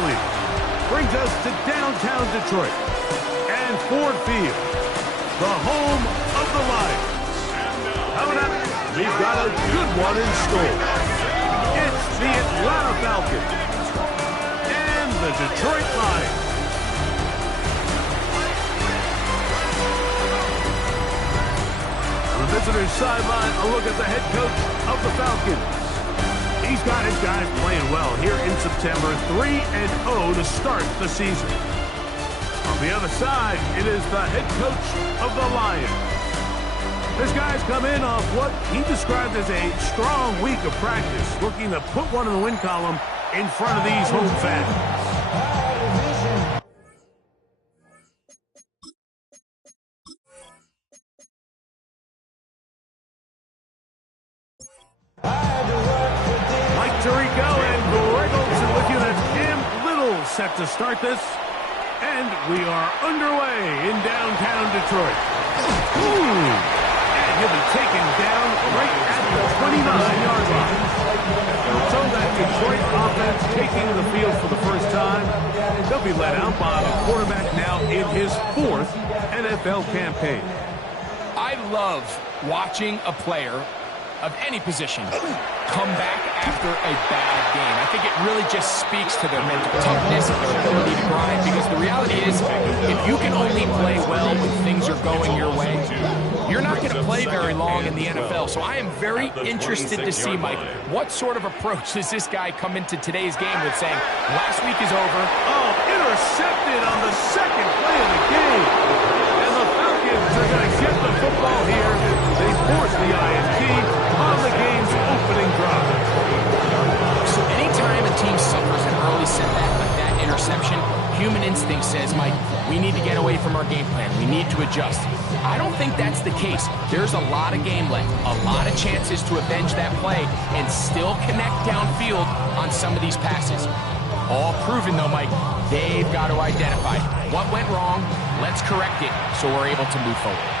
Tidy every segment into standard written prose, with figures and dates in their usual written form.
Valley brings us to downtown Detroit and Ford Field, the home of the Lions. Coming up, we've got a good one in store. It's the Atlanta Falcons and the Detroit Lions. On the visitor's sideline, a look at the head coach of the Falcons. He's got his guys playing well here in September, 3-0 to start the season. On the other side, it is the head coach of the Lions. His guys come in off what he described as a strong week of practice, looking to put one in the win column in front of these home fans. Set to start this, and we are underway in downtown Detroit. Ooh, and he'll be taken down right at the 29-yard line. So that Detroit offense taking the field for the first time. They'll be let out by the quarterback now in his 4th NFL campaign. I love watching a player of any position come back after a bad game. I think it really just speaks to their mental toughness and their ability to grind, because the reality is, if you can only play well when things are going your way, you're not going to play very long in the NFL. So I am very interested to see, Mike, what sort of approach does this guy come into today's game with, saying, last week is over. Oh, intercepted on the second play of the game. And the Falcons are going to get the football here. They force the INT on the game's opening drive. So anytime a team suffers an early setback like that interception, human instinct says, Mike, we need to get away from our game plan. We need to adjust. I don't think that's the case. There's a lot of game left, a lot of chances to avenge that play and still connect downfield on some of these passes. All proven, though, Mike, they've got to identify what went wrong. Let's correct it so we're able to move forward.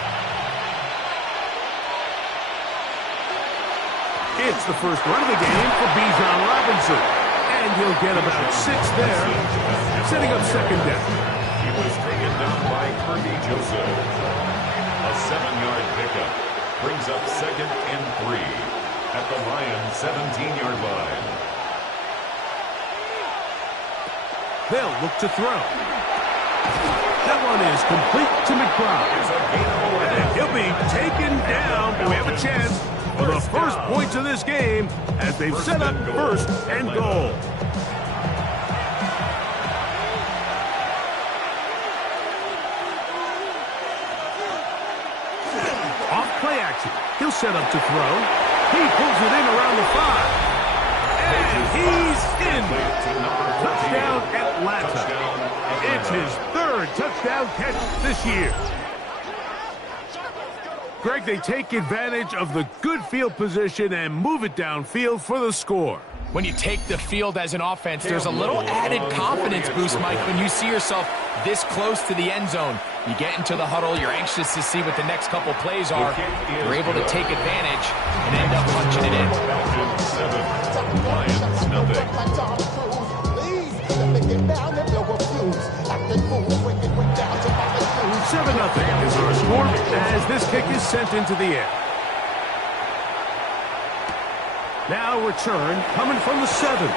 It's the first run of the game for Bijan Robinson, and he'll get about 6 there, setting up second down. He was taken down by Kirby Joseph. A 7-yard pickup brings up 2nd and 3 at the Lions' 17-yard line. They'll look to throw. That one is complete to McBride. And he'll be taken down. We have a chance for the first points of this game as they've set up 1st and goal. Off play action. He'll set up to throw. He pulls it in around the 5. And he's in. Touchdown Atlanta. It's his 3rd touchdown catch this year. Greg, they take advantage of the good field position and move it downfield for the score. When you take the field as an offense, there's a little added confidence boost, Mike, when you see yourself this close to the end zone. You get into the huddle, you're anxious to see what the next couple plays are. You're able to take advantage and end up punching it in. 7-0 is our score as this kick is sent into the air. Now return coming from the 7.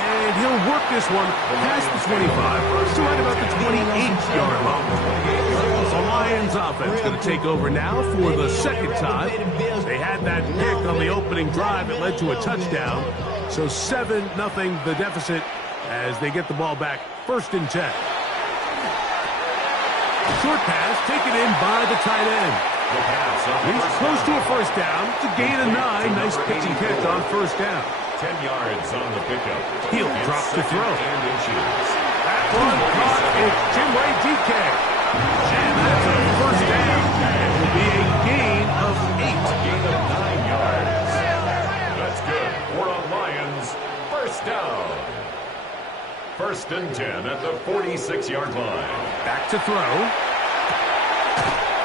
And he'll work this one past the 25 to right about the 28-yard line. The Lions offense going to take over now for the 2nd time. They had that pick on the opening drive that led to a touchdown. So 7-0 the deficit as they get the ball back 1st and 10. Short pass taken in by the tight end. He's close to a 1st down to gain a 9. Nice pitch and catch on 1st down. 10 yards on the pickup. He'll drop to throw. That one caught. It's Jimway DK. And that's a 1st down. It will be a gain of 8. A gain of 9 yards. That's good for a Lions 1st down. 1st and 10 at the 46-yard line. Back to throw.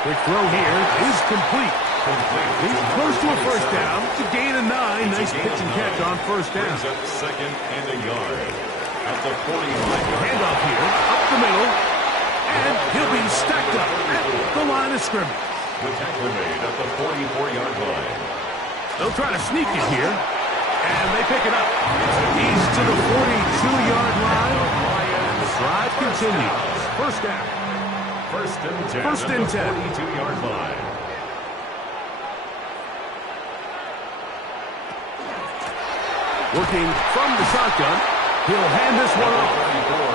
Quick throw here is complete. He's close to a 1st down to gain a 9. Nice pitch and catch on 1st down. Brings up 2nd and a yard. At the 45-yard Handoff here, up the middle, and he'll be stacked up at the line of scrimmage. The tackle made at the 44-yard line. They'll try to sneak it here, and they pick it up. He's to the 42-yard line. The drive continues. First down. First and 10. First and 10. 42-yard line. Working from the shotgun. He'll hand this one off.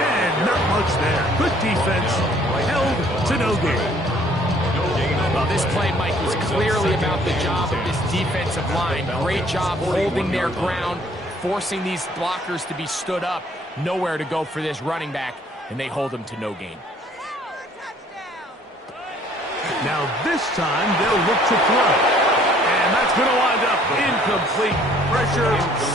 And not much there. Good defense. Held to no gain. Well, this play, Mike, was clearly about the job of this defensive line. Great job holding their ground, forcing these blockers to be stood up. Nowhere to go for this running back, and they hold him to no gain. Now this time they'll look to throw. And that's going to wind up incomplete. Pressure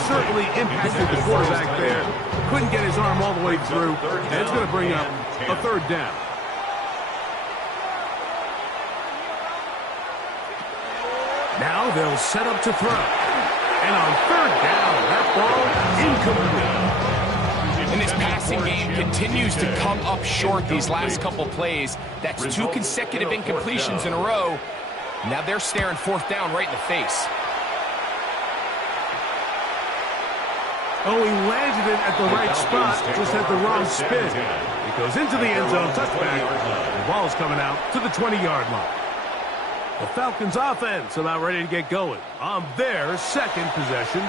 certainly impacted the quarterback there. Couldn't get his arm all the way through. And it's going to bring up a third down. Now they'll set up to throw. And on third down, that ball incomplete. And this passing game continues to come up short these last couple plays. That's 2 consecutive incompletions in a row. Now they're staring fourth down right in the face. Oh, he landed it at the right spot, just had the wrong spin. It goes into the end zone, touchback. The ball's coming out to the 20-yard line. The Falcons offense about ready to get going on their second possession.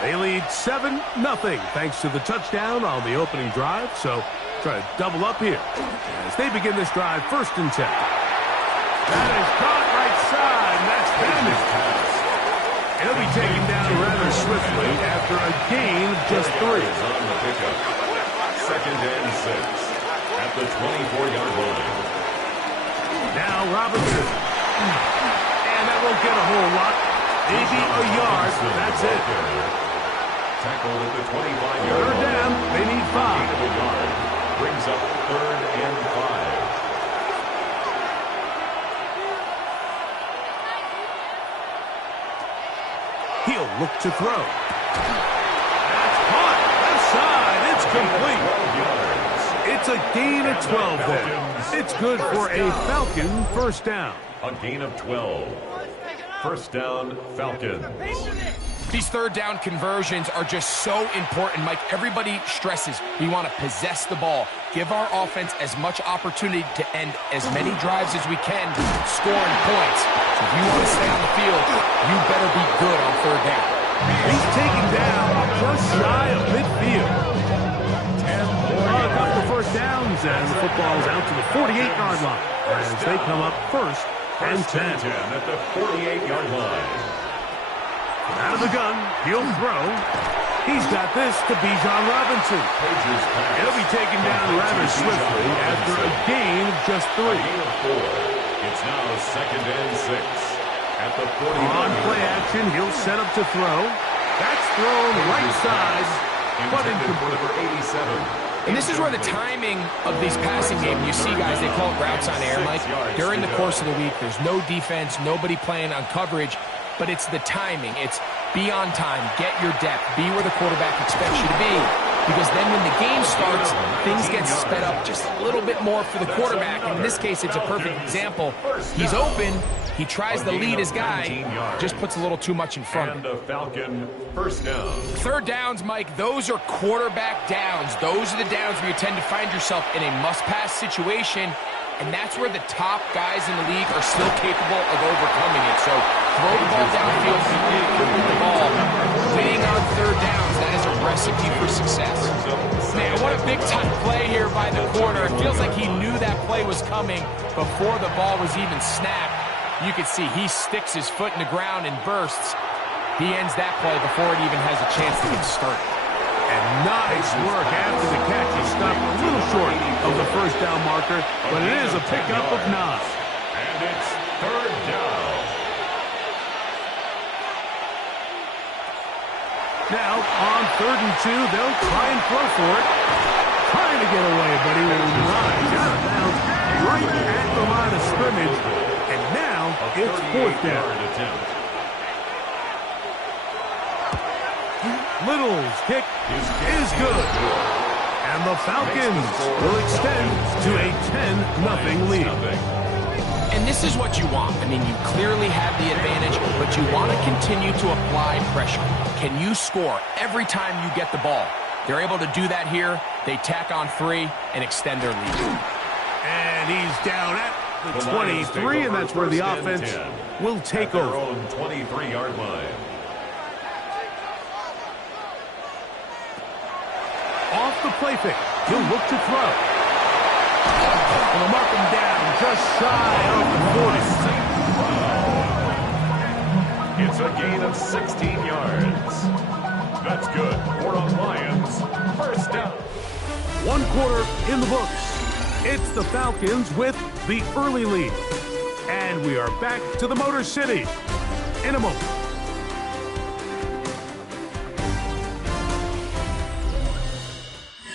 They lead 7-0 thanks to the touchdown on the opening drive. So try to double up here as they begin this drive. First and 10. That is caught right side. And that's damage pass. He'll be taken down rather swiftly after a gain of just 3. On the pickup. Second and 6 at the 24-yard line. Now Robinson. And that won't get a whole lot. Maybe a yard. That's it. Tackled at the 25-yard line. Third down. They need 5. Gain of a yard. Brings up third and 5. He'll look to throw. That's caught. Left side. It's complete. It's a gain of 12 there. It's good for a Falcon first down. A gain of 12. First down, Falcons. These third down conversions are just so important, Mike. Everybody stresses we want to possess the ball, give our offense as much opportunity to end as many drives as we can, scoring points. So if you want to stay on the field, you better be good on third down. He's taken down just shy of midfield. A couple of first downs, and the football's out to the 48-yard line as they come up first and 10. At the 48-yard line. Out of the gun, he'll throw. He's got this to Bijan Robinson. He'll be taken down rather swiftly after a gain of just 3. Gain of 4. It's now second and 6 at the 40. On play action, he'll set up to throw. That's thrown right side, but incomplete. 87. And this is where the timing of these passing game, you see guys, they call it routes on air, Mike. During the course of the week, there's no defense, nobody playing on coverage, but it's the timing. It's be on time, get your depth, be where the quarterback expects you to be. Because then when the game starts, things get sped up just a little bit more for the quarterback. And in this case, it's a perfect example. He's open. He tries to lead his guy, just puts a little too much in front. And a Falcon first down. Third downs, Mike, those are quarterback downs. Those are the downs where you tend to find yourself in a must-pass situation, and that's where the top guys in the league are still capable of overcoming it. So throw the ball downfield, complete the ball. Winning on third downs, that is a recipe for success. Man, what a big-time play here by the corner. It feels like he knew that play was coming before the ball was even snapped. You can see he sticks his foot in the ground and bursts. He ends that play before it even has a chance to get started. And nice work after the catch. He stopped a little short of the first down marker, but it is a pickup of 9. And it's third down. Now, on 3rd and 2, they'll try and throw for it. Trying to get away, but he will rise out of bounds right at the line of scrimmage. And now it's 4th down. Little's kick is good. And the Falcons will extend to a 10-0 lead. And this is what you want. I mean, you clearly have the advantage, but you want to continue to apply pressure. Can you score every time you get the ball? They're able to do that here. They tack on 3 and extend their lead. And he's down at the 23, and that's where the offense will take over. Own 23-yard line. Off the play fake, he'll look to throw. And they'll mark him down just shy of the 40. It's a gain of 16 yards. That's good for the Lions. First down. 1 quarter in the books. It's the Falcons with the early lead. And we are back to the Motor City in a moment.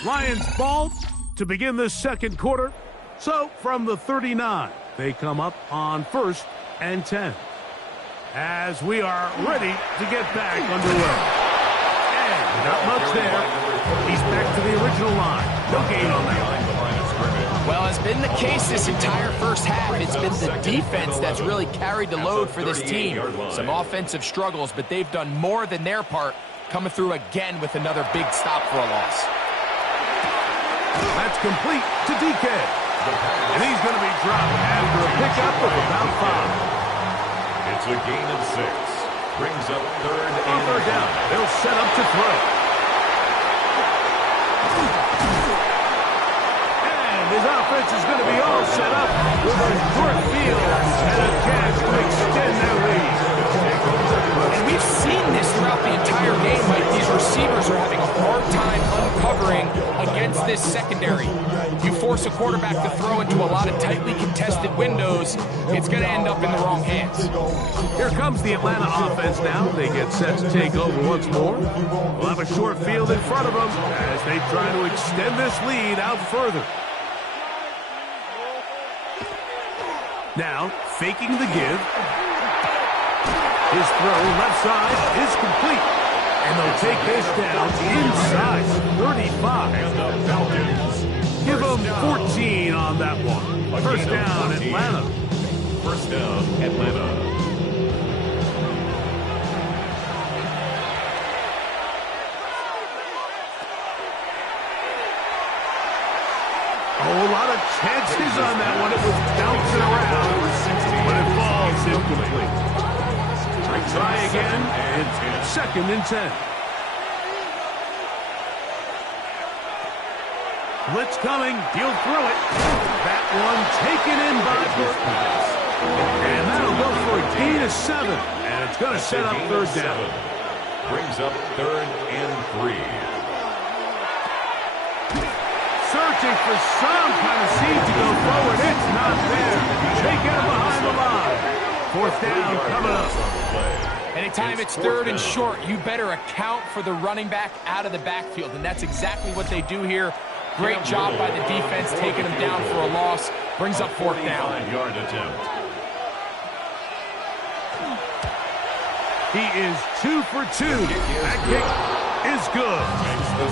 Lions ball to begin the second quarter. So from the 39, they come up on 1st and 10. As we are ready to get back underway. And not much there. He's back to the original line. No gain on that. Well, it's been the case this entire first half. It's been the defense that's really carried the load for this team. Some offensive struggles, but they've done more than their part, coming through again with another big stop for a loss. That's complete to DK. And he's going to be dropped after a pickup of about 5. It's a gain of 6. Brings up 3rd On 3rd down, they'll set up to throw. And his offense is going to be all set up with a short field and a chance to extend their lead. And we've seen this throughout the entire game. Like, these receivers are having a hard time uncovering against this secondary. You force a quarterback to throw into a lot of tightly contested windows, it's going to end up in the wrong hands. Here comes the Atlanta offense now. They get set to take over once more. We'll have a short field in front of them as they try to extend this lead out further. Now, faking the give. His throw left side is complete. And they'll take this down inside 35. And the Falcons. Give them 14 on that one. First down, Atlanta. First down, Atlanta. A whole lot of chances on that one. It was bouncing around, but it falls incomplete. Try again, and 2nd and 10. Blitz coming, he'll throw it. That one taken in by Burton. And that'll go for a gain of 7. And it's going to set up 3rd down. Brings up 3rd and 3. Searching for some kind of seed to go forward. It's not there. They get him behind the line. 4th down coming up. Anytime it's 3rd and short, you better account for the running back out of the backfield, and that's exactly what they do here. Great job by the defense taking them down for a loss. Brings up 4th down. 45-yard attempt. He is 2 for 2. That kick is good.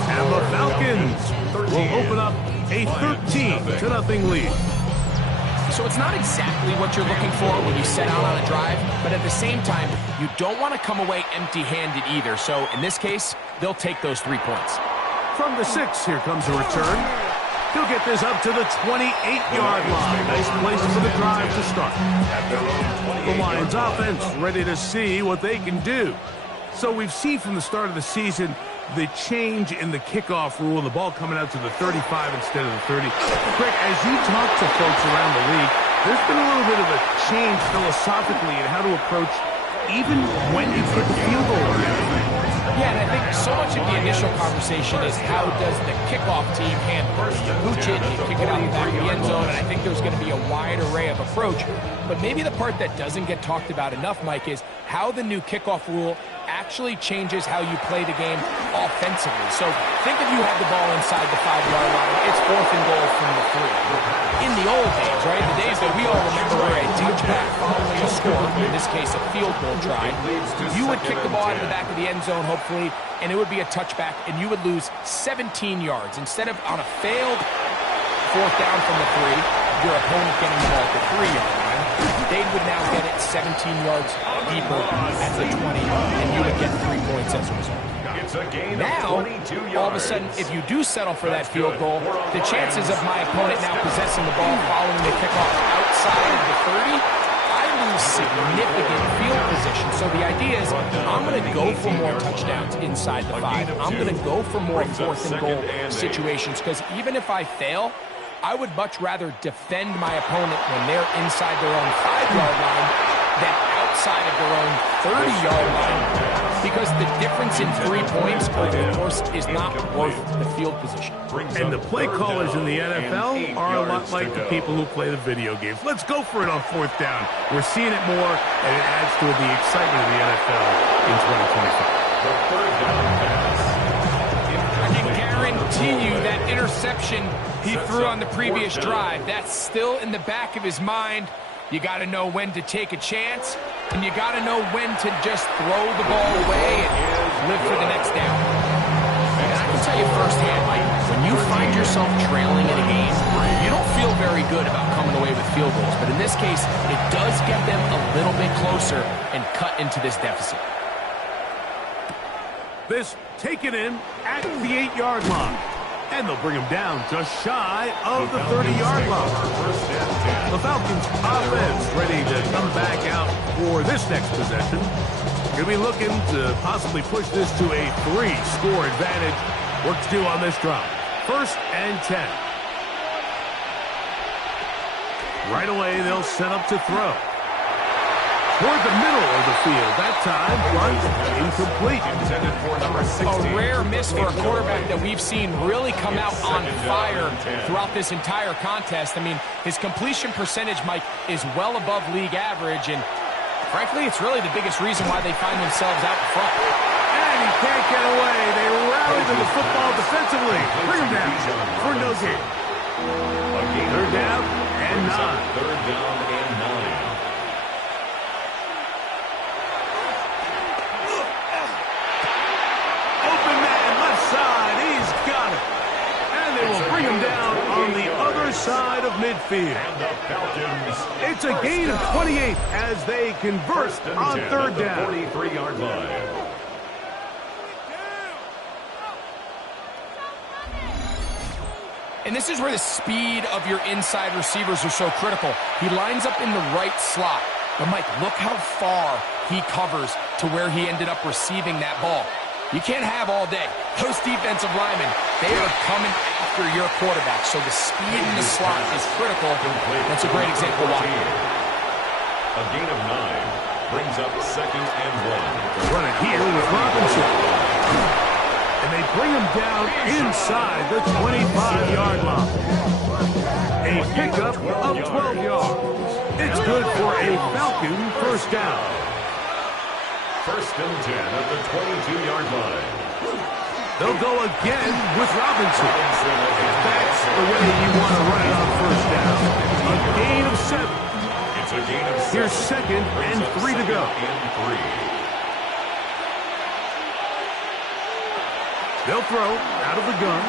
And the Falcons will open up a 13-0 lead. So it's not exactly what you're looking for when you set out on a drive, but at the same time, you don't want to come away empty-handed either. So in this case, they'll take those 3 points. From the 6, here comes a return. He'll get this up to the 28-yard line. Nice place for the drive to start. The Lions offense ready to see what they can do. So we've seen from the start of the season the change in the kickoff rule, the ball coming out to the 35 instead of the 30. Greg, as you talk to folks around the league, there's been a little bit of a change philosophically in how to approach even when you put the field goal line. Yeah, and I think so much of the initial conversation is how does the kickoff team handle it? You mooch it, you kick it out the back of the end zone, and I think there's going to be a wide array of approach. But maybe the part that doesn't get talked about enough, Mike, is how the new kickoff rule actually changes how you play the game offensively. So think if you have the ball inside the 5-yard line, it's 4th and goal from the 3. In the old days, right? The days that we all remember were a touchback following a score, in this case a field goal try. You would kick the ball out of the back of the end zone, hopefully, and it would be a touchback, and you would lose 17 yards. Instead of on a failed fourth down from the 3, your opponent getting the ball at the 3-yard line, they would now get it 17 yards deeper at the 20, and you would get 3 points as a result. Now, all of a sudden, if you do settle for that field goal, the chances of my opponent now possessing the ball following the kickoff outside of the 30, I lose significant field position. So the idea is I'm going to go for more touchdowns inside the 5. I'm going to go for more fourth and goal situations, because even if I fail, I would much rather defend my opponent when they're inside their own 5-yard line than outside of their own 30-yard line, because the difference in 3 points over the course is not worth the field position. And the play callers in the NFL are a lot like the people who play the video games. Let's go for it on fourth down. We're seeing it more, and it adds to the excitement of the NFL in 2025. The third down pass. I can guarantee you that interception he threw on the previous drive, that's still in the back of his mind. You got to know when to take a chance, and you got to know when to just throw the ball away and live for the next down. And I can tell you firsthand, Mike, when you find yourself trailing in a game, you don't feel very good about coming away with field goals. But in this case, it does get them a little bit closer and cut into this deficit. This taken in at the 8-yard line. And they'll bring him down just shy of the 30-yard line. The Falcons offense ready to come back out for this next possession. Going to be looking to possibly push this to a 3-score advantage. Work to do on this drive. 1st and 10. Right away, they'll set up to throw. Toward the middle of the field. That time, runs incomplete. A rare miss for a quarterback that we've seen really come out on fire throughout this entire contest. I mean, his completion percentage, Mike, is well above league average, and frankly, it's really the biggest reason why they find themselves out in front. And he can't get away. They rally to the football defensively. Bring him down for no gain. 3rd down and 9. 3rd down and 9. Bring him down on the other side of midfield. And the Falcons. It's a gain of 28 as they convert on 3rd down. 43-yard line. And this is where the speed of your inside receivers are so critical. He lines up in the right slot. But, Mike, look how far he covers to where he ended up receiving that ball. You can't have all day. Those defensive linemen, they are coming after your quarterback. So the speed in the slot is critical. That's a great example why. A gain of 9 brings up 2nd and 1. Run it here with Robinson. And they bring him down inside the 25-yard line. A pickup of 12 yards. It's good for a Falcon 1st down. 1st and 10 at the 22-yard line. They'll go again with Robinson. That's the way you want to run it on 1st down. A gain of 7. It's a gain of 7. Here's 2nd and 3 to go. They'll throw out of the gun.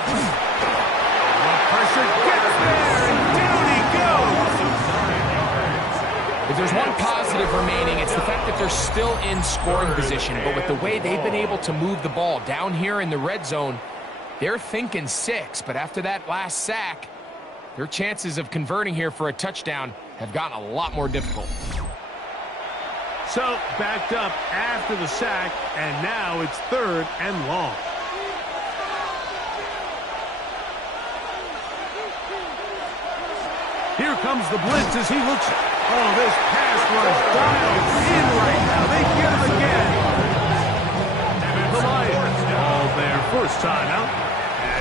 The pressure gets there, and down he goes. If there's one positive remaining, it's the fact that they're still in scoring position. But with the way they've been able to move the ball down here in the red zone, they're thinking 6. But after that last sack, their chances of converting here for a touchdown have gotten a lot more difficult. So, backed up after the sack, and now it's 3rd and long. Here comes the blitz as he looks. Oh, this pass rush dialed in right now. They get him again. The Lions all their first time out.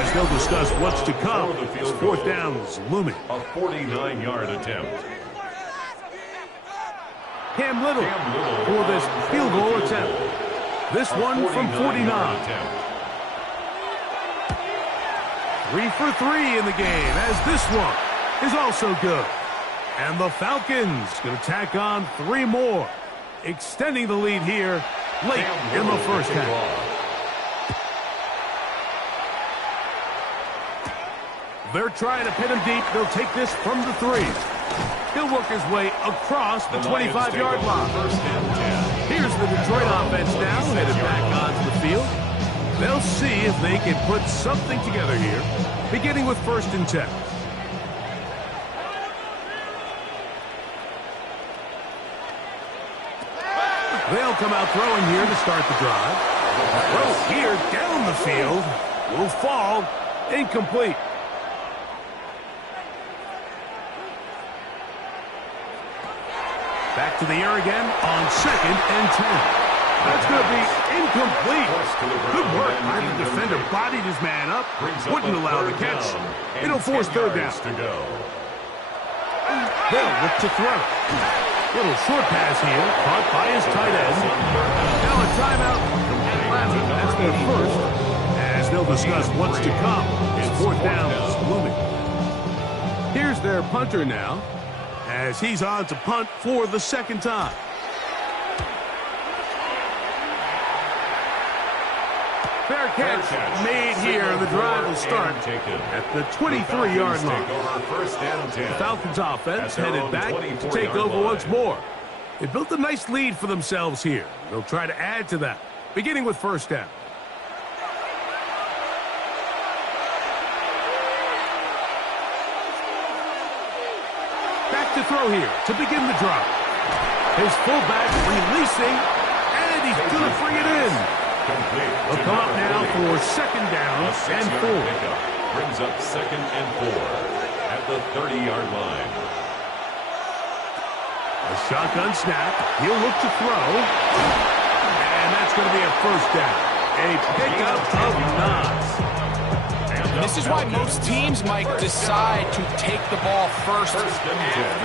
As they'll discuss what's to come. 4th down is looming. A 49-yard attempt. Cam Little for this field goal attempt. This one from 49. 3 for 3 in the game as this one is also good. And the Falcons going to tack on 3 more, extending the lead here late in the first half. They're trying to pin him deep. They'll take this from the 3. He'll work his way across the 25-yard line. Here's the Detroit offense now, headed back onto the field. They'll see if they can put something together here, beginning with 1st and 10. They'll come out throwing here to start the drive. Throw here down the field. Will fall. Incomplete. Back to the air again on 2nd and 10. That's going to be incomplete. Good work by the defender. Bodied his man up. Wouldn't allow the catch. It'll force 3rd down. They'll look to throw. Little short pass here. Caught by his tight end. Now a timeout. That's their first. As they'll discuss what's to come. His 4th down is looming. Here's their punter now, as he's on to punt for the 2nd time. Fair catch made here. The drive will start at the 23-yard line. The Falcons offense headed back to take over once more. They built a nice lead for themselves here. They'll try to add to that, beginning with 1st down. To throw here to begin the drive. His fullback releasing, and he's going to bring it in. They'll come up now for 2nd down and 4. Brings up 2nd and 4 at the 30-yard line. A shotgun snap. He'll look to throw, and that's going to be a 1st down. A pickup of 9. This is why most teams, Mike, decide to take the ball first after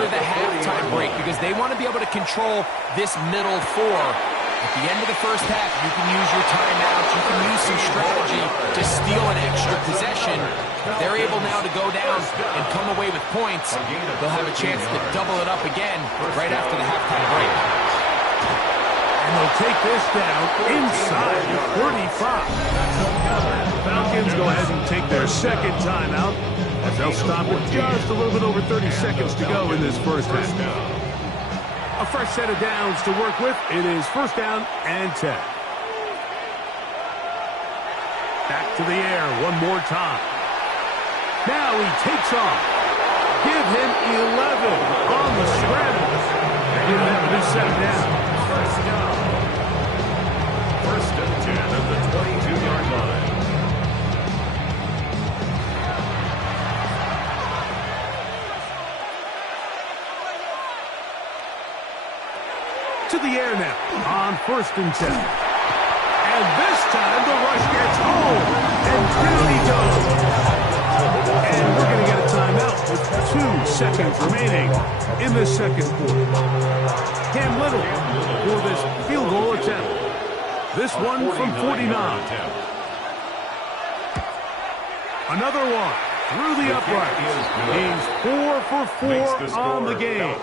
the halftime break, because they want to be able to control this middle 4. At the end of the first half, you can use your timeouts, you can use some strategy to steal an extra possession. If they're able now to go down and come away with points, they'll have a chance to double it up again right after the halftime break. And they'll take this down inside the 35. Falcons go ahead and take their 2nd timeout, as they'll stop with just a little bit over 30 seconds to go in this first half. A fresh set of downs to work with. It is 1st down and 10. Back to the air one more time. Now he takes off. Give him 11 on the scramble. And that will set down. 1st and 10 at the 22-yard line. To the air now on 1st and 10. And this time the rush gets home. And down he goes. And we're going to get a timeout with 2 seconds remaining in the 2nd quarter. Cam Little for this field goal attempt. This one from 49. Another one through the upright. He's 4 for 4 on the game.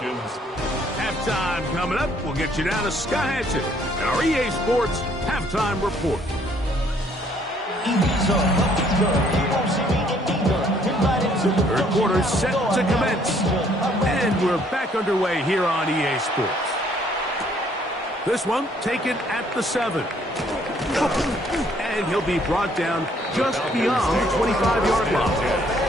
Halftime coming up. We'll get you down to Scott Hansen and our EA Sports Halftime Report. 3rd quarter set to commence. And we're back underway here on EA Sports. This one taken at the 7. And he'll be brought down just beyond the 25-yard line.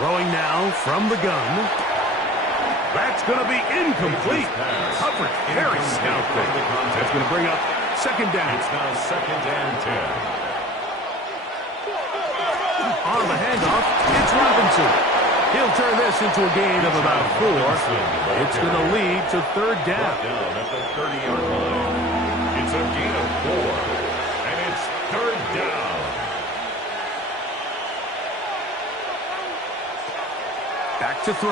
Throwing now from the gun. That's going to be incomplete. Coverage very stout there. That's going to bring up 2nd down. It's now 2nd and 10. On the handoff, it's Robinson. He'll turn this into a gain of about 4. It's going to lead to 3rd down. Down at the 30-yard line. It's a gain of 4. And it's 3rd down. Back to throw.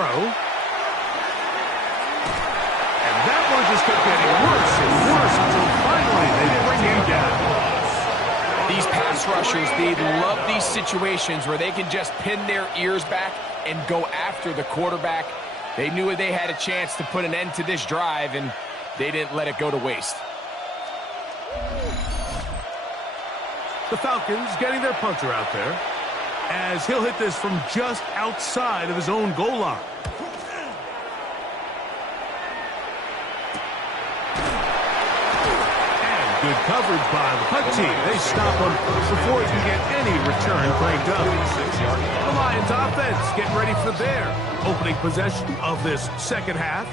And that one just kept getting worse and worse until finally they bring him down. These pass rushers, they love these situations where they can just pin their ears back and go after the quarterback. They knew they had a chance to put an end to this drive, and they didn't let it go to waste. The Falcons getting their punter out there as he'll hit this from just outside of his own goal line. And good coverage by the punt team. They stop him before he can get any return cranked up. The Lions offense getting ready for their opening possession of this second half.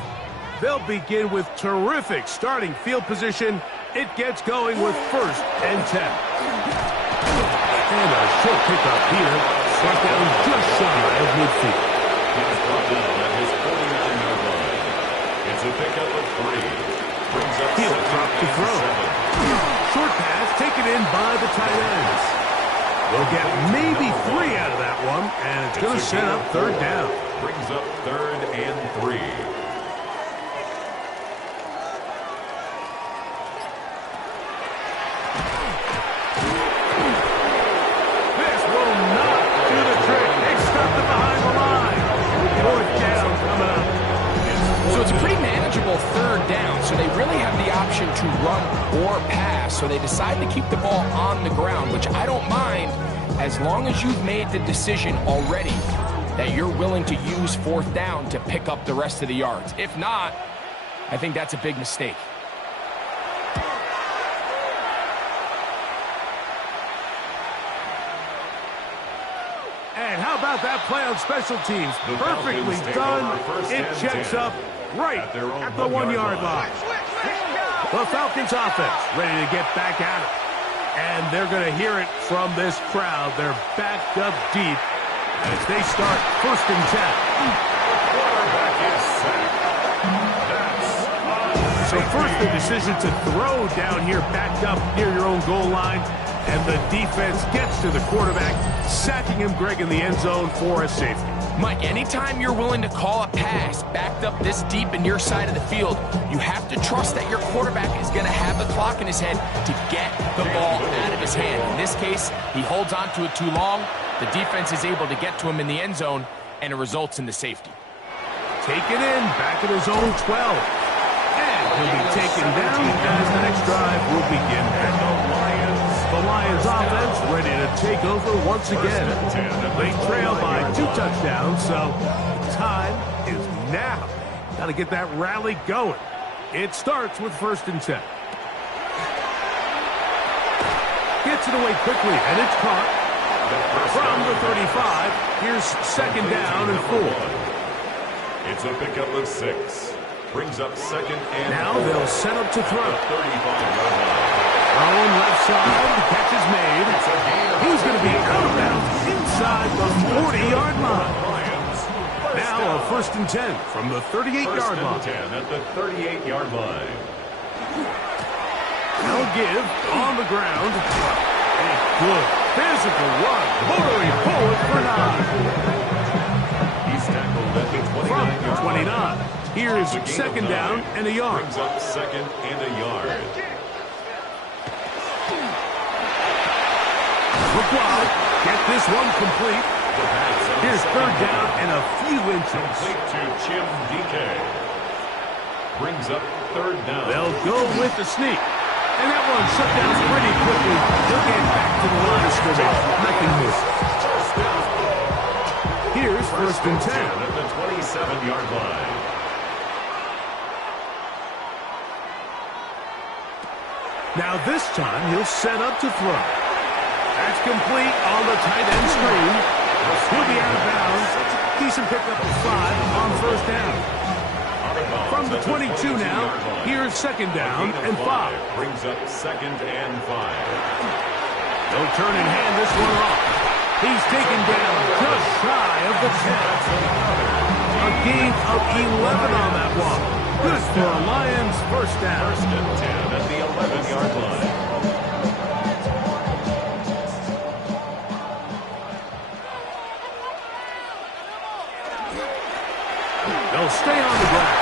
They'll begin with terrific starting field position. It gets going with 1st and 10. And a short pickup here. Brought down just shy of midfield. He's brought down at his 49-yard line. It's a pickup of 3. Brings up He'll drop to throw. Short pass taken in by the tight ends. They'll get maybe 3 out of that one, and it's going to set up 3rd down. Brings up 3rd and 3. So they really have the option to run or pass. So they decide to keep the ball on the ground, which I don't mind as long as you've made the decision already that you're willing to use 4th down to pick up the rest of the yards. If not, I think that's a big mistake. And how about that play on special teams? Perfectly done. It checks up right at the 1-yard line. The Falcons offense ready to get back at it. And they're going to hear it from this crowd. They're backed up deep as they start 1st and 10. So first the decision to throw down here backed up near your own goal line. And the defense gets to the quarterback, sacking him, Greg, in the end zone for a safety. Mike, anytime you're willing to call a pass backed up this deep in your side of the field, you have to trust that your quarterback is going to have the clock in his head to get the ball out of his hand. In this case, he holds on to it too long. The defense is able to get to him in the end zone, and it results in the safety. Taken in, back at his own 12. And he'll be taken down as the next drive will begin. The Lions offense ready to take over once again. They trail by 2 touchdowns, so the time is now. Got to get that rally going. It starts with 1st and 10. Gets it away quickly, and it's caught. From the 35, here's 2nd down and 4. It's a pickup of 6. Brings up 2nd and 4. Now they'll set up to throw. 35-yard line. Throwing left side, the catch is made. He's going to be out of bounds inside the 40-yard line. Now a 1st and 10 from the 38-yard line. 10 at the 38-yard line. They'll give on the ground. A good physical run. Motoring forward for 9. He's tackled at the 29-yard line. Here's 2nd down and a yard. Brings up 2nd and a yard. McLeod, get this one complete. Here's 3rd down and a few inches. Complete to Jim DK. Brings up 3rd down. They'll go with the sneak. And that one shut down pretty quickly. They'll get back to the line of scrimmage. Nothing more. Here's 1st and 10 at the 27-yard line. Now this time he'll set up to throw. That's complete on the tight end screen. He'll be out of bounds. Decent pickup of 5 on 1st down. From the 22 now, here's 2nd down and 5. Brings up 2nd and 5. They'll turn and hand this one off. He's taken down just shy of the 10. A gain of 11 on that one. Good for a Lions 1st down. 1st and 10 at the 11-yard line. They'll stay on the ground.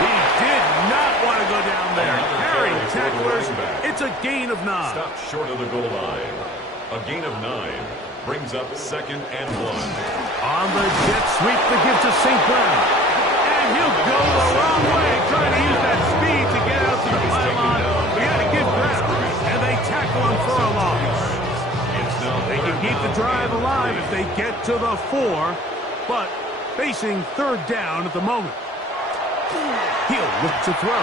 He did not want to go down there. Carrying tacklers. It's a gain of 9. Stop short of the goal line. A gain of 9 brings up 2nd and 1. On the jet sweep, the give to St. Brown. And he'll go the wrong way, trying to use that speed to get out to the pylon. We got to give Brown. And they tackle him for a loss. They can keep the drive alive if they get to the 4, but facing 3rd down at the moment. He'll look to throw.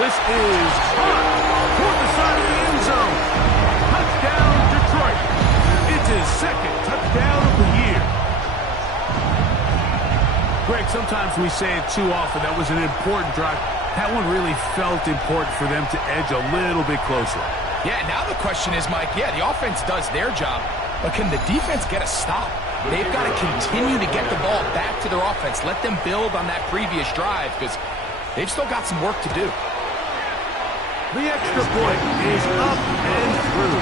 This is caught toward the side of the end zone. Touchdown, Detroit. It's his 2nd touchdown of the year. Greg, sometimes we say it too often. That was an important drive. That one really felt important for them to edge a little bit closer. Yeah, now the question is, Mike, the offense does their job, but can the defense get a stop? They've got to continue to get the ball back to their offense. Let them build on that previous drive because they've still got some work to do. The extra point is up and through.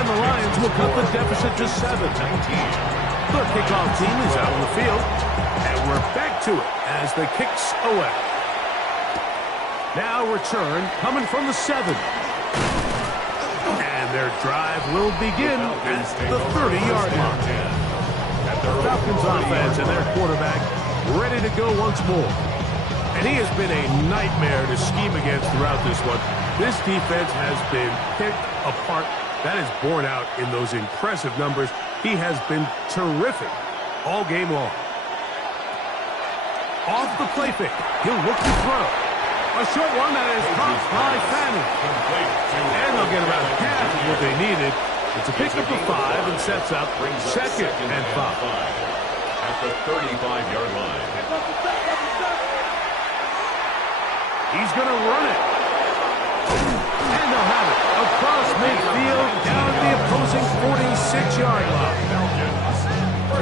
And the Lions will cut the deficit to 7. The kickoff team is out on the field. And we're back to it as the kick's away. Now return coming from the 7. And their drive will begin at the 30-yard line. The Falcons offense and their quarterback ready to go once more. And he has been a nightmare to scheme against throughout this one. This defense has been picked apart. That is borne out in those impressive numbers. He has been terrific all game long. Off the play fake. He'll look to throw. A short one that is caught by Fanning. And they'll get about half of what they needed. It's a pickup of 5 and sets up 2nd and 5. At the 35-yard line. He's going to run it. And they'll have it across midfield down at the opposing 46-yard line.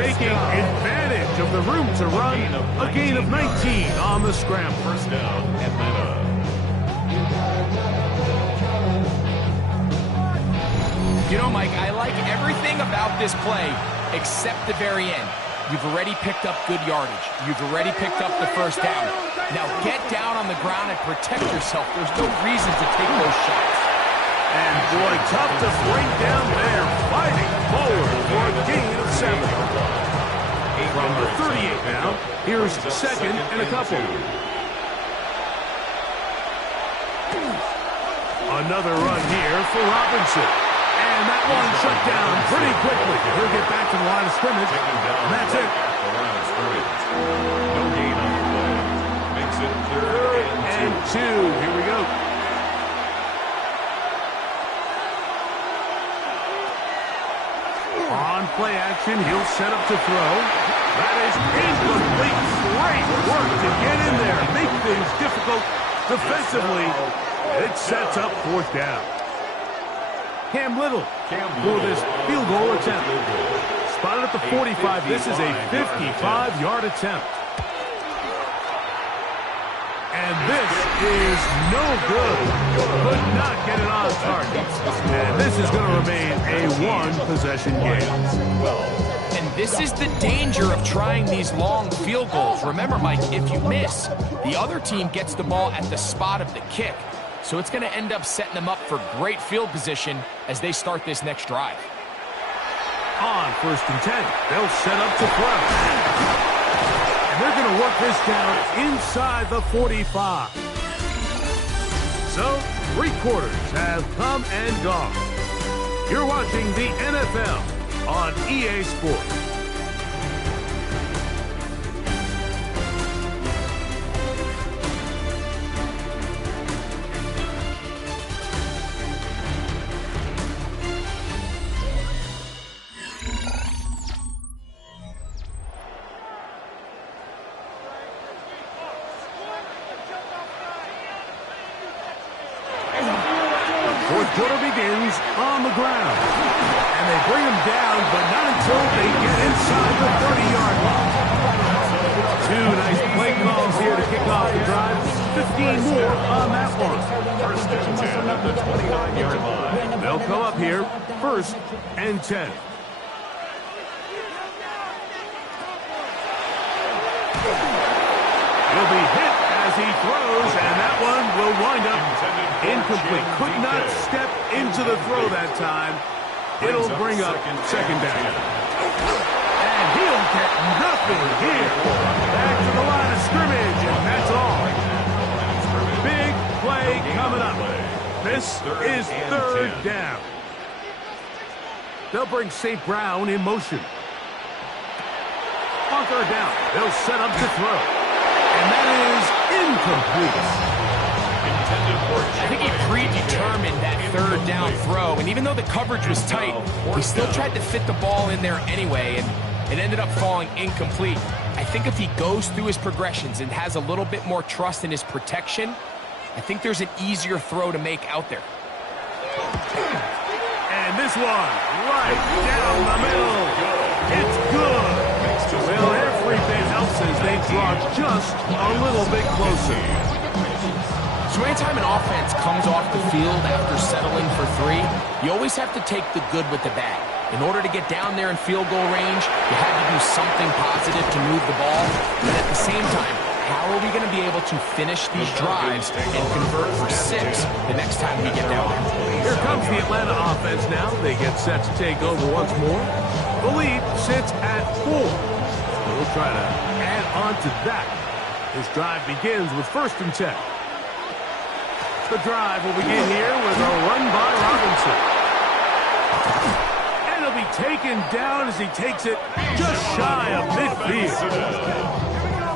Taking advantage of the room to run, a gain of 19 on the scramble. First down, Atlanta. You know, Mike, I like everything about this play except the very end. You've already picked up good yardage. You've already picked up the first down. Now get down on the ground and protect yourself. There's no reason to take those shots. And boy, tough to bring down there. Fighting forward for a gain of 7. From the 38 now, here's 2nd and a couple. Another run here for Robinson. And that one shut down pretty quickly. He'll get back to the line of scrimmage. And that's it. The line of scrimmage. No gain on the play. Makes it 3rd and 2. Here we go. On play action, he'll set up to throw. That is incomplete. Great work to get in there. Make things difficult defensively. It sets up 4th down. Cam Little for this field goal attempt. Spotted at the 45. This is a 55-yard attempt. And this is no good. Could not get it on target. And this is going to remain a 1-possession game. And this is the danger of trying these long field goals. Remember, Mike, if you miss, the other team gets the ball at the spot of the kick. So it's going to end up setting them up for great field position as they start this next drive. On 1st and 10, they'll set up to throw. And they're going to work this down inside the 45. So, 3 quarters have come and gone. You're watching the NFL on EA Sports. Quarter begins on the ground. And they bring him down, but not until they get inside the 30-yard line. 2 nice play calls here to kick off the drive. 15 more on that one. 1st and 10 at the 29-yard line. They'll come up here, 1st and 10. He'll be hit as he throws, and that one will wind up incomplete. Could not step into the throw that time. It'll bring up second down. And he'll get nothing here. Back to the line of scrimmage, and that's all. Big play coming up. This is third down. They'll bring St. Brown in motion. On third down, they'll set up to throw. And that is incomplete. I think he predetermined that third down throw, and even though the coverage was tight, he still tried to fit the ball in there anyway, and it ended up falling incomplete. I think if he goes through his progressions and has a little bit more trust in his protection, I think there's an easier throw to make out there. And this one, right down the middle. It's good. Well, every bit helps as they draw just a little bit closer. So anytime an offense comes off the field after settling for three, you always have to take the good with the bad. In order to get down there in field goal range, you had to do something positive to move the ball. But at the same time, how are we going to be able to finish these drives and convert for 6 the next time we get down there? Here comes the Atlanta offense now. They get set to take over once more. The lead sits at 4. We'll try to add on to that. This drive begins with 1st and 10. The drive will begin here with a run by Robinson. And he'll be taken down as he takes it just shy of midfield.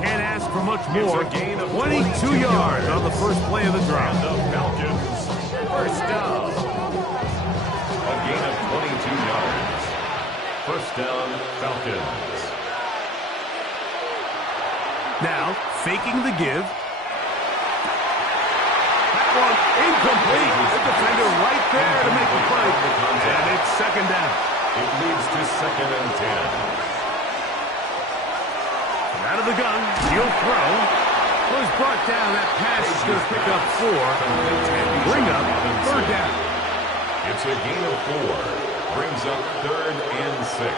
Can't ask for much more. 22 yards on the first play of the drive. The Falcons, first down. A gain of 22 yards. First down, Falcons. Now, faking the give. One incomplete. The defender right there to make the play. And it's second down. It leads to 2nd and 10. Out of the gun, he'll throw. Was brought down. That pass is going to pick up 4. Bring up third down. It's a gain of 4. Brings up 3rd and 6.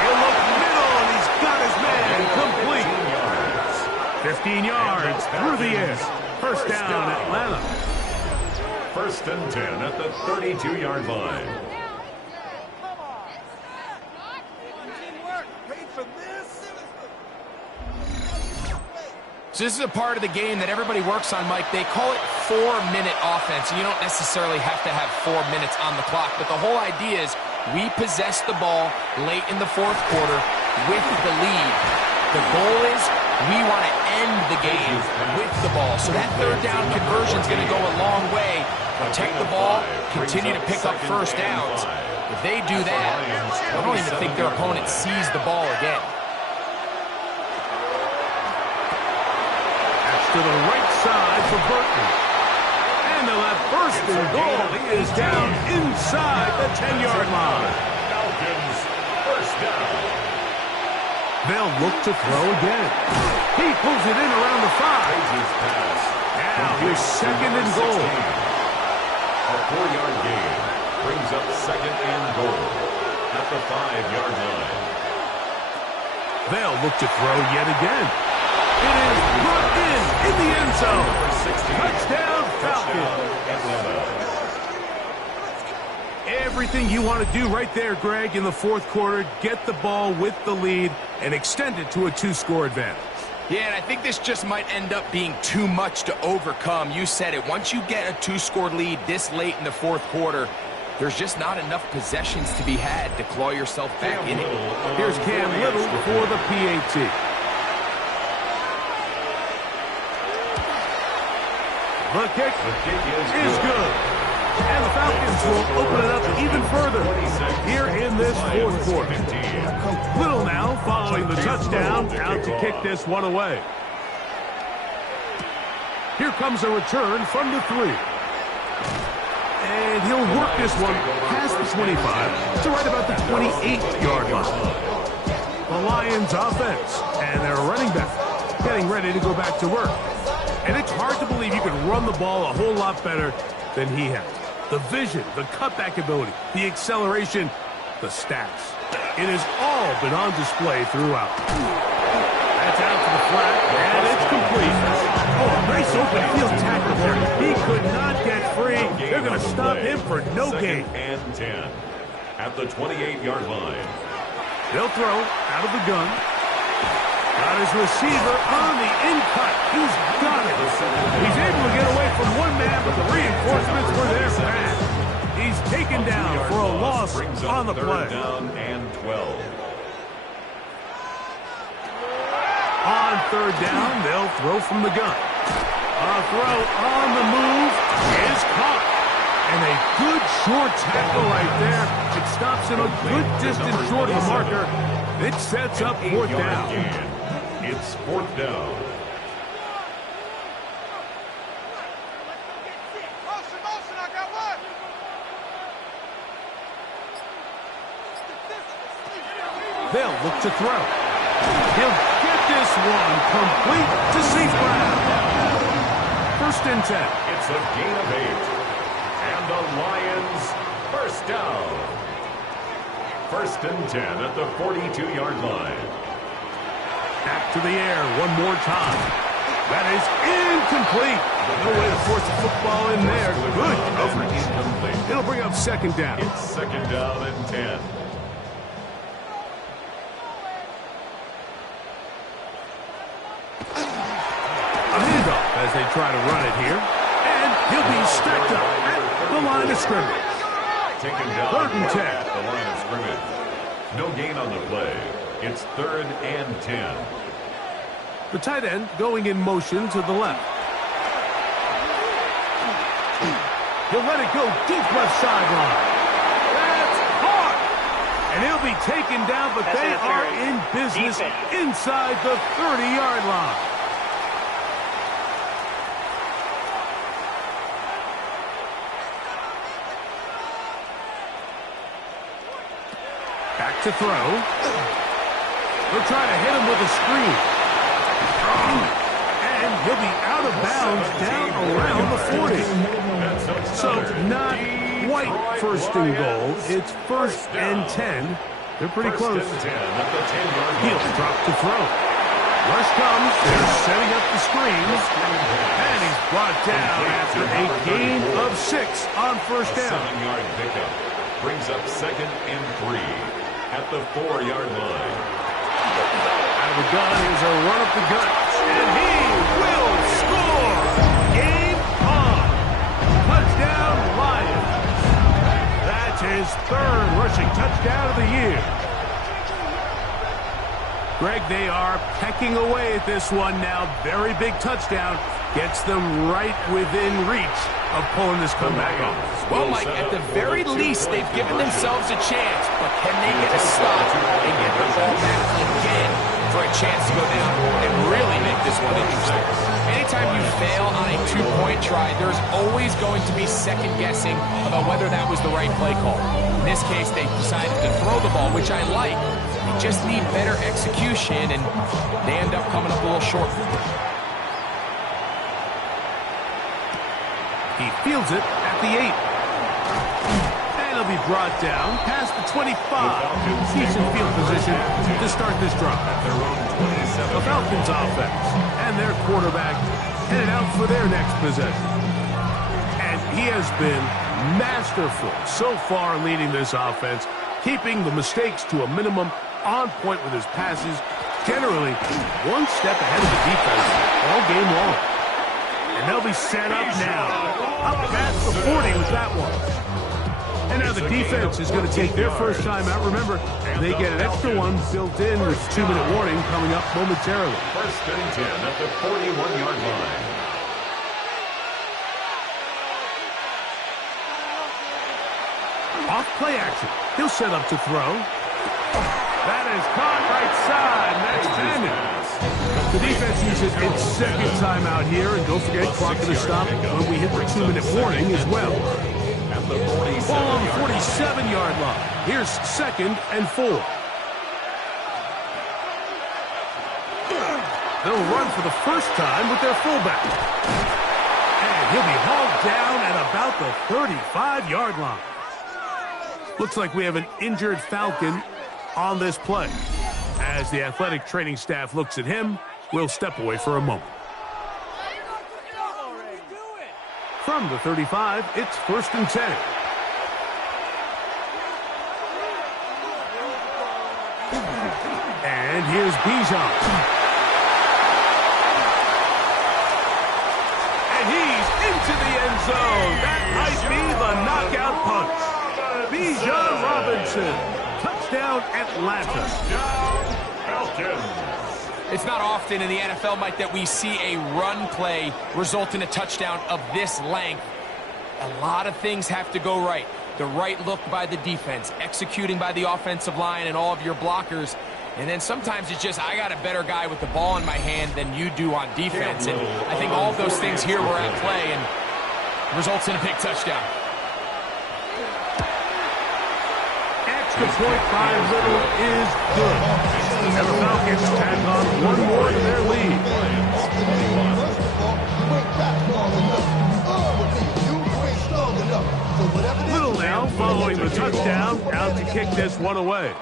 He'll look middle, and he's got his man complete. 15 yards through the air. First down, Atlanta. 1st and 10 at the 32-yard line. So this is a part of the game that everybody works on, Mike. They call it 4-minute offense. You don't necessarily have to have 4 minutes on the clock, but the whole idea is we possess the ball late in the 4th quarter with the lead. The goal is we want to end the game with the ball. So that third down conversion is going to go a long way. Protect the ball, continue to pick up first downs. If they do that, I don't even think their opponent sees the ball again. That's to the right side for Burton. And they'll have 1st and goal. He is down inside the 10-yard line. Falcons, first down. They'll look to throw again. He pulls it in around the 5. Now here's 2nd and goal. A 4-yard gain brings up 2nd and goal at the 5-yard line. They'll look to throw yet again. It is brought in the end zone. Touchdown, Falcons. Everything you want to do right there, Greg, in the 4th quarter. Get the ball with the lead and extend it to a 2-score advantage. Yeah, and I think this just might end up being too much to overcome. You said it. Once you get a 2-score lead this late in the 4th quarter, there's just not enough possessions to be had to claw yourself back in it. Here's Cam Little for the PAT. The kick is good. And the Falcons will open it up even further here in this 4th quarter. Little now following the touchdown, out to kick this one away. Here comes a return from the 3. And he'll work this one past the 25 to right about the 28-yard line. The Lions offense and their running back getting ready to go back to work. And it's hard to believe you can run the ball a whole lot better than he has. The vision, the cutback ability, the acceleration, the stats. It has all been on display throughout. That's out to the flat, and it's complete. Oh, a nice open field tackle there. He could not get free. They're going to stop him for no gain. And 10 at the 28-yard line. They'll throw out of the gun. Got his receiver on the in-cut. He's got it. He's able to get away from one man, but the reinforcements were there fast. He's taken down for a loss on the play. Third down and 12. On third down, they'll throw from the gun. A throw on the move is caught. And a good short tackle right there. It stops him a good distance short of the marker. It sets up fourth down. It's fourth down. They'll look to throw. He'll get this one complete to St. Brown. First and 10. It's a gain of 8. And the Lions first down. First and 10 at the 42-yard line. Back to the air one more time. That is incomplete. No way to force the football in there. Good coverage. It'll bring up second down. It's second down and 10. A handoff as they try to run it here. And he'll be stacked up at the line of scrimmage. Taken down third and 10. at the line of scrimmage. No gain on the play. It's third and 10. The tight end going in motion to the left. He'll let it go deep left sideline. That's hard. And he'll be taken down, but they are in business inside the 30-yard line. Back to throw. They'll try to hit him with a screen. And he'll be out of bounds down around the 40. So not quite first and goal. It's first and 10. They're pretty close. He'll drop to throw. Rush comes. They're setting up the screen. And he's brought down after a gain of 6 on first down. 7-yard pickup brings up second and 3 at the 4-yard line. Out of the gun, here's a run up the gut, and he will score! Game on! Touchdown, Lions! That's his third rushing touchdown of the year. Greg, they are pecking away at this one now. Very big touchdown. Gets them right within reach of pulling this comeback off. Well, Mike, at the very least, they've given themselves a chance. But can they get a stop and get the ball back again for a chance to go down and really make this one interesting? Anytime you fail on a two-point try, there's always going to be second-guessing about whether that was the right play call. In this case, they decided to throw the ball, which I like. They just need better execution, and they end up coming up a little short. He fields it at the 8. And he'll be brought down past the 25. Decent field position to start this drive. The Falcons offense and their quarterback headed out for their next possession. And he has been masterful so far leading this offense, keeping the mistakes to a minimum, on point with his passes, generally one step ahead of the defense all game long. And they'll be set up now. Up past the 40 with that one. And now the defense is going to take their first time out. Remember, they get an extra one built in with 2-minute warning coming up momentarily. First and 10 at the 41-yard line. Off play action. He'll set up to throw. That is caught right side. That's Madden. The defense uses its second timeout here, and don't forget, clock to stop when we hit the 2-minute warning as well. Ball on the 47-yard line. Here's second and 4. They'll run for the first time with their fullback. And he'll be hauled down at about the 35-yard line. Looks like we have an injured Falcon on this play. As the athletic training staff looks at him, we'll step away for a moment. From the 35, it's 1st and 10. And here's Bijan. And he's into the end zone. That might be the knockout punch. Bijan Robinson. Touchdown, Atlanta. Touchdown, Falcons. It's not often in the NFL, Mike, that we see a run play result in a touchdown of this length. A lot of things have to go right. The right look by the defense, executing by the offensive line and all of your blockers. And then sometimes it's just, I got a better guy with the ball in my hand than you do on defense. And I think all of those things here were at play and results in a big touchdown. Extra point by Little is good. And the Falcons tag on one more to their lead. Little now following the touchdown, out to kick this one away.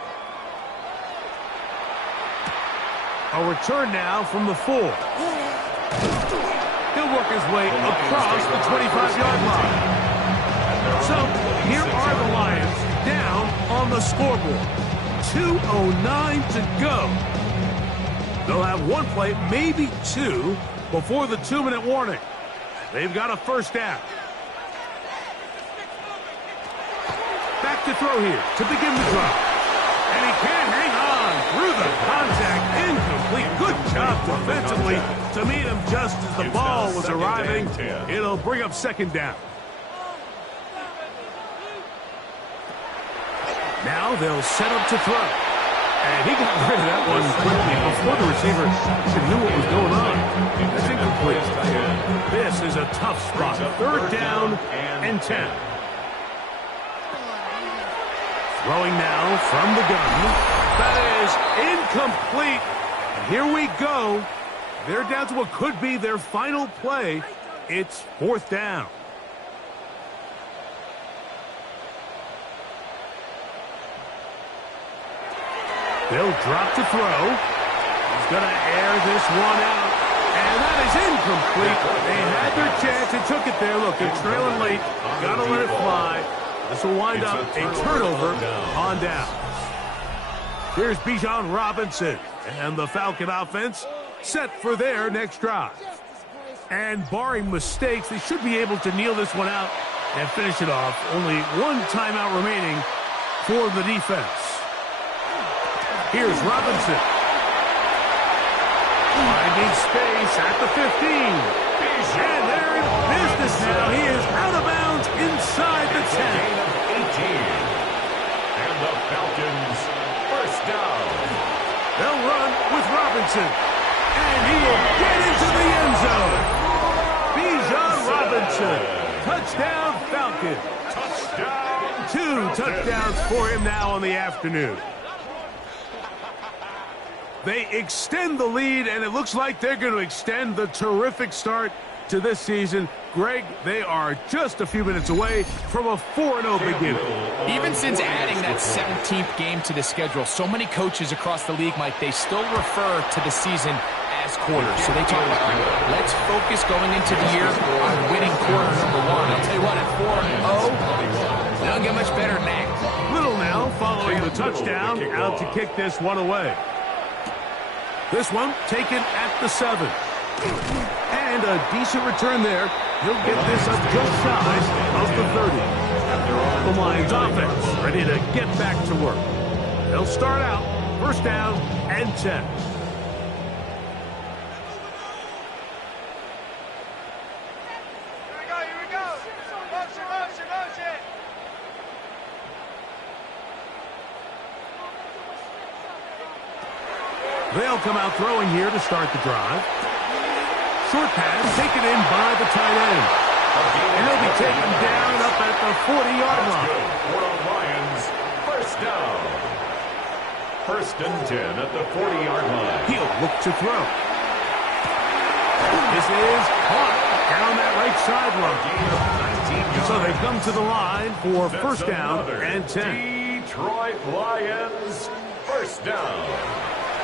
A return now from the 4. He'll work his way across the 25-yard line. So here are the Lions down on the scoreboard. 2:09 to go. They'll have one play, maybe two, before the 2-minute warning. They've got a first down. Back to throw here to begin the drive. And he can't hang on through the contact. Incomplete. Good job defensively to meet him just as the ball was arriving. It'll bring up 2nd down. Now they'll set up to throw. And he got rid of that one quickly before the receiver knew what was going on. That's incomplete. This is a tough spot. 3rd down and 10. Throwing now from the gun. That is incomplete. And here we go. They're down to what could be their final play. It's 4th down. They'll drop to throw. He's going to air this one out. And that is incomplete. They had their chance and took it there. Look, they're trailing late. Got to let it fly. This will wind up a turnover on down. Here's Bijan Robinson. And the Falcon offense set for their next drive. And barring mistakes, they should be able to kneel this one out and finish it off. Only one timeout remaining for the defense. Here's Robinson. Finding space at the 15. And they're in business now. He is out of bounds inside the 10. Gain of 18. And the Falcons first down. They'll run with Robinson. And he will get into the end zone. Bijan Robinson. Touchdown Falcons. Touchdown. 2 touchdowns for him now on the afternoon. They extend the lead, and it looks like they're going to extend the terrific start to this season. Greg, they are just a few minutes away from a 4-0 beginning. Even since adding that 17th game to the schedule, so many coaches across the league, Mike, they still refer to the season as quarters. So they talk about, all right, let's focus going into the year on winning quarter number 1. I'll tell you what, at 4-0, they don't get much better than that. Little now following the touchdown, out to kick this one away. This one taken at the 7. And a decent return there. He'll get this up just shy of the 30. The Lions offense ready to get back to work. They'll start out 1st down and 10. They'll come out throwing here to start the drive. Short pass taken in by the tight end. And he'll be taken down up at the 40-yard line. For the Lions, first down. 1st and 10 at the 40-yard line. He'll look to throw. This is caught down that right sideline. yards. So they come to the line for That's first down another and 10. Detroit Lions first down.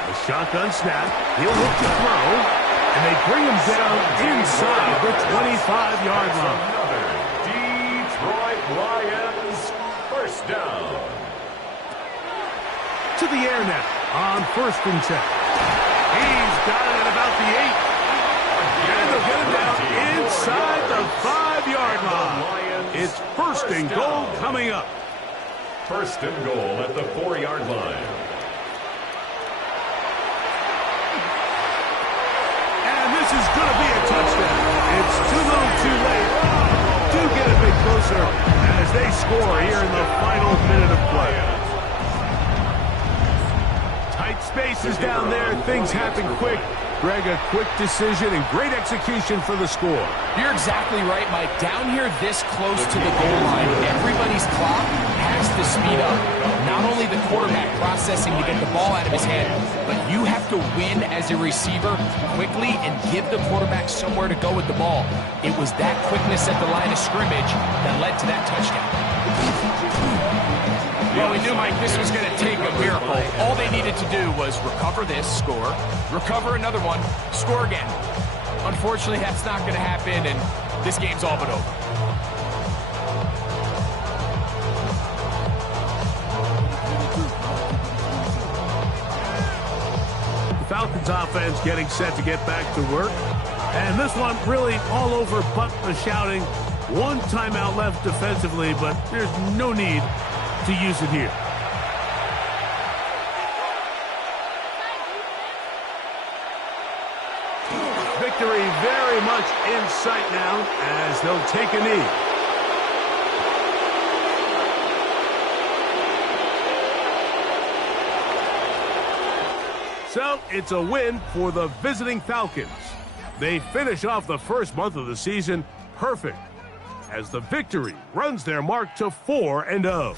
The shotgun snap. He'll look to throw. And they bring him down inside the 25-yard line. Another Detroit Lions first down. To the air now on first and 10. He's got it at about the 8. And they'll get him down inside the 5-yard line. It's first and goal coming up. First and goal at the 4-yard line. And this is going to be a touchdown. It's too little too late. Do get a bit closer as they score here in the final minute of play. Tight spaces down there. Things happen quick. Greg, a quick decision and great execution for the score. You're exactly right, Mike. Down here this close to the goal line, everybody's clock has to speed up. Not only the quarterback processing to get the ball out of his hand, but you have to win as a receiver quickly and give the quarterback somewhere to go with the ball. It was that quickness at the line of scrimmage that led to that touchdown. Well, we knew, Mike, this was going to take a miracle. All they needed to do was recover this, score, recover another one, score again. Unfortunately, that's not going to happen, and this game's all but over. The Falcons offense getting set to get back to work. And this one really all over but the shouting. One timeout left defensively, but there's no need to use it here. Victory very much in sight now as they'll take a knee. So it's a win for the visiting Falcons. They finish off the first month of the season perfect as the victory runs their mark to 4-0.